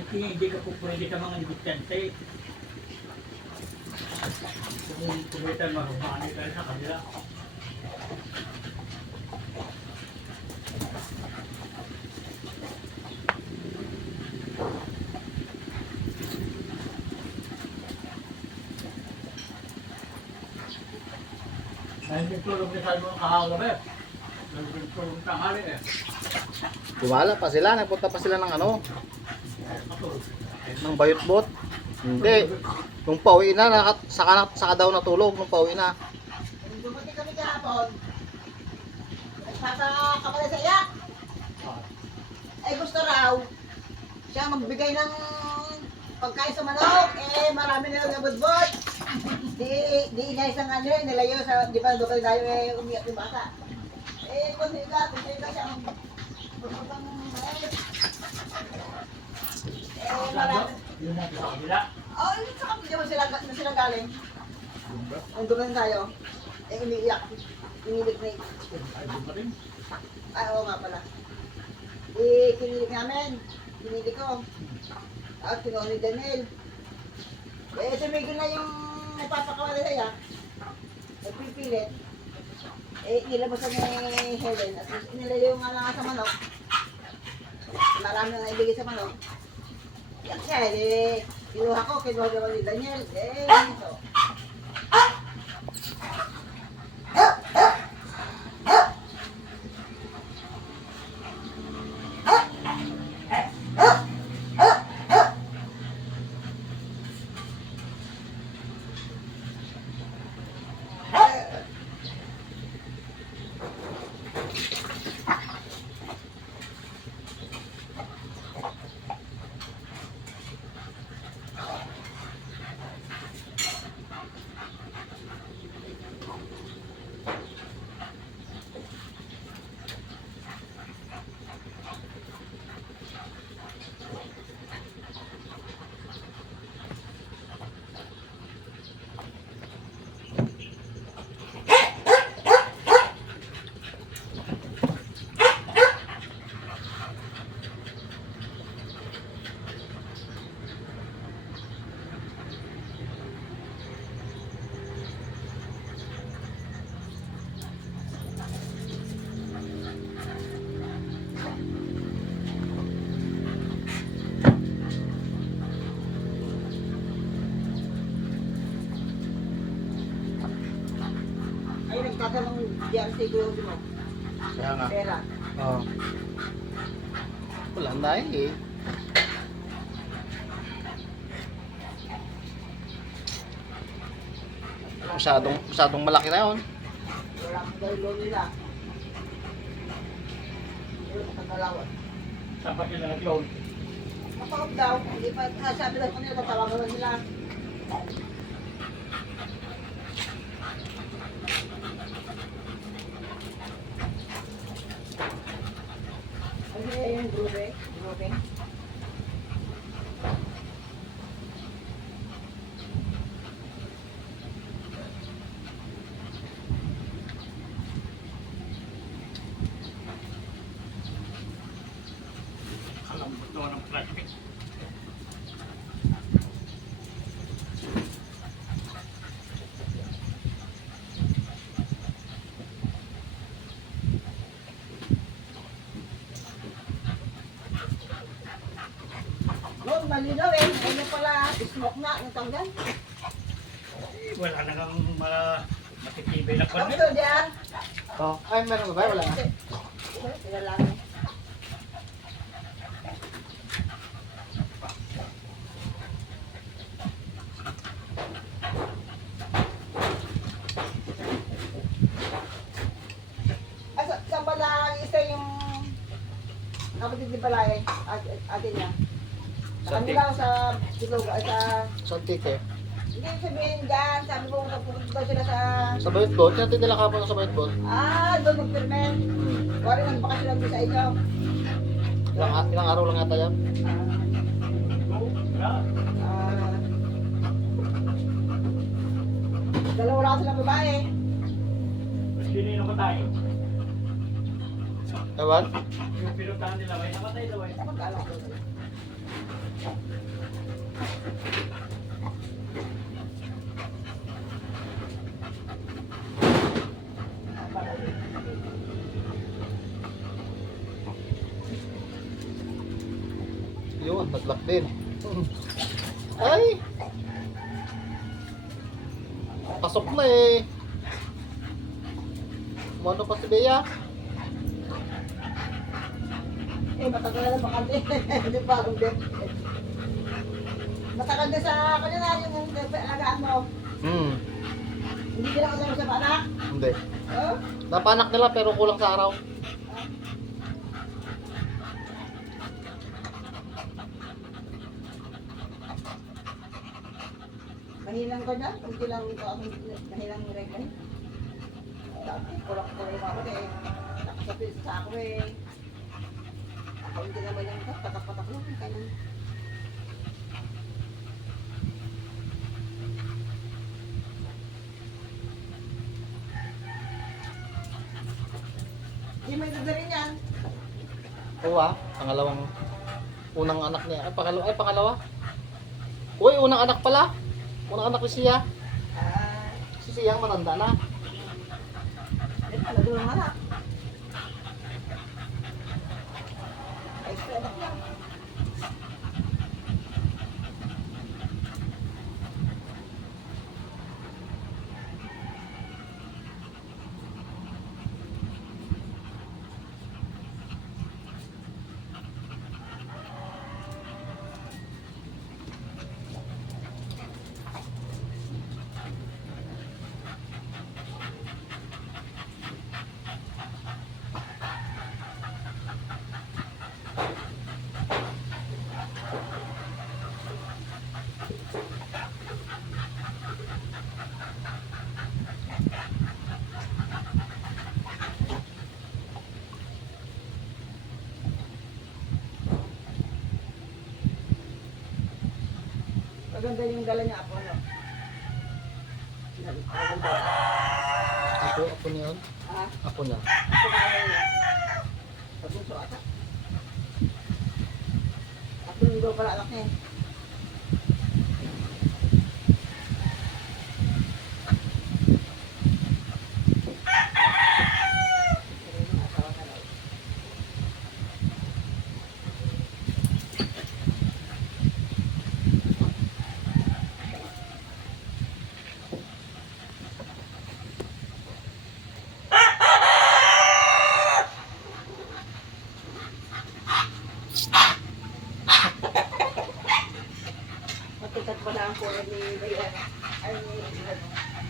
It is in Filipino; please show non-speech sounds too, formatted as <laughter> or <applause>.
hindi ka po pwede ka mga negosyante. Kung kumitan marumani ka sa kanila. Tulong niya sa mga kahagabi. Naging tulong tanghali eh. Gumala pa sila, nagpunta pa sila ng ano, ng bayot-bot. Hindi. Nung pauwi na, nakat, saka, saka daw natulog nung pauwi na. Dumating kami kahapon, nagpapakamalay sa iyak. Eh gusto raw, siya magbigay ng pagkain sa manok, eh marami na yung nabudbot. Di, di inaisang ano yun, nilayo sa, di ba doon tayo eh, umiyak yung bata. Eh, kung hindi ka, kung hindi ka siya, magbutang, eh, eh, marami. yun ang sa kanila. Oh, sa kapatid mo sila, na sila galing. Nandun lang tayo. Eh, umiiyak. Kinilig na rin. Ay, oo nga pala. Eh, kinilig namin. Kinilig ko. At kinuha ni Daniel. Eh, tumigil na yung nagpapakawala sa'ya. Nagpipilit. Eh, nilabasan ni Helen. At inilayo nga lang sa manok. Marami na naibigay sa manok. Siya, eh. Kinuha ko, kinuha naman ni Daniel. Eh, ito. Nagtatanong DRC ko yung mo. Kaya nga. Pera. Oo. Wala na eh. Masyadong, masyadong malaki na yun. Wala akong dahilo nila. Wala akong kagalawan. Saan pa sila nag-loan? Kapag daw, hindi pa, ah, sabi daw kanila, tatawagan na nila. Yung grube? Grube? Kalambot naman ng plastic. Malinaw eh. Ano pala, smoke na, ang tanggal. Eh, Wala na kang mga matitibay na Ano kwan. to, diyan? Oh, ay meron ba? Wala na. Wala lang. eh. Ah, sa, saan ba lang isa yung kapatid ni Balay, at, atin niya? Sa Sa kanila o sa Siloga, ay sa... Sa tike. Hindi sabihin dyan, sabi ko pupunta daw sila sa... Sa bayot-bot, yung nila kapon sa bayot-bot. Ah, doon mag-permit. Hmm. Wari nagbakasyon lang doon sa inyo. Ilang, ilang araw lang yata yan. Ah, dalawa lang silang babae. Sinino ko tayo? Ewan? Yung pinuntahan nila, may namatay daw eh. Ko. Yun, naglock din. <laughs> Ay! Pasok na eh. Umano pa si Bea? Eh, matagal na bakal din. <laughs> Hindi pa akong bet. Matagal din sa kanya na yung alagaan mo. Hmm, Hindi nila kasama sa anak. hindi. Oh? Napanak nila pero kulang sa araw. Mahilang ko na. Kunti lang ito ako. Mahilang nilagay. Dati, kulak-kulak ako eh. Nakasapit sa ako eh. Hindi naman yung patak-patak lang. Kaya Hindi may rin yan. Oo ah, pangalawang unang anak niya. Ay, pangalawa, ay pangalawa. Uy, unang anak pala. Unang anak ni siya. Ah, Si Siyang matanda na. eh, pala doon ang anak. Extra anak lang. Maganda yung dala niya ako, no? Maganda. Ako, ako niya yun. Ah, Ako niya. ako na yun. Pagbuso ata. Ako yung daw pala anak niya. Ay, ano.